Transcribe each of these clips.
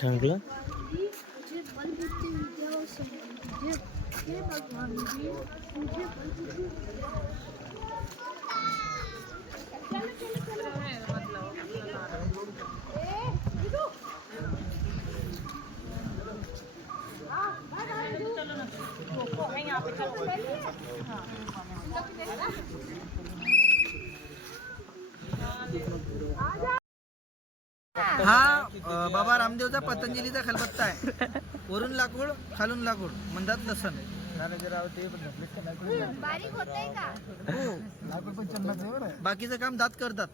चांगलं हा बाबा रामदेवचा पतंजलीचा खलबत्ता आहे. वरून लाकूड खालून लाकूड मंदात लसण. बारीक होतंय का? हो लाकूड पण चन्नाचं आहे बरं. बाकीचं काम दात करतात.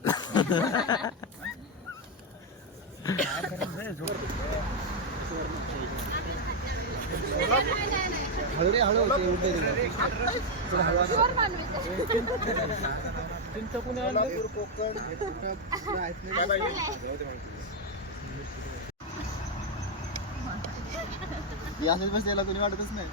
याच बस याला कोणी वाटतच नाही.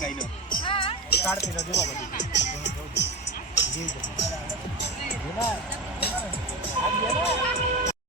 काय नो काढते ना देऊ बाबा.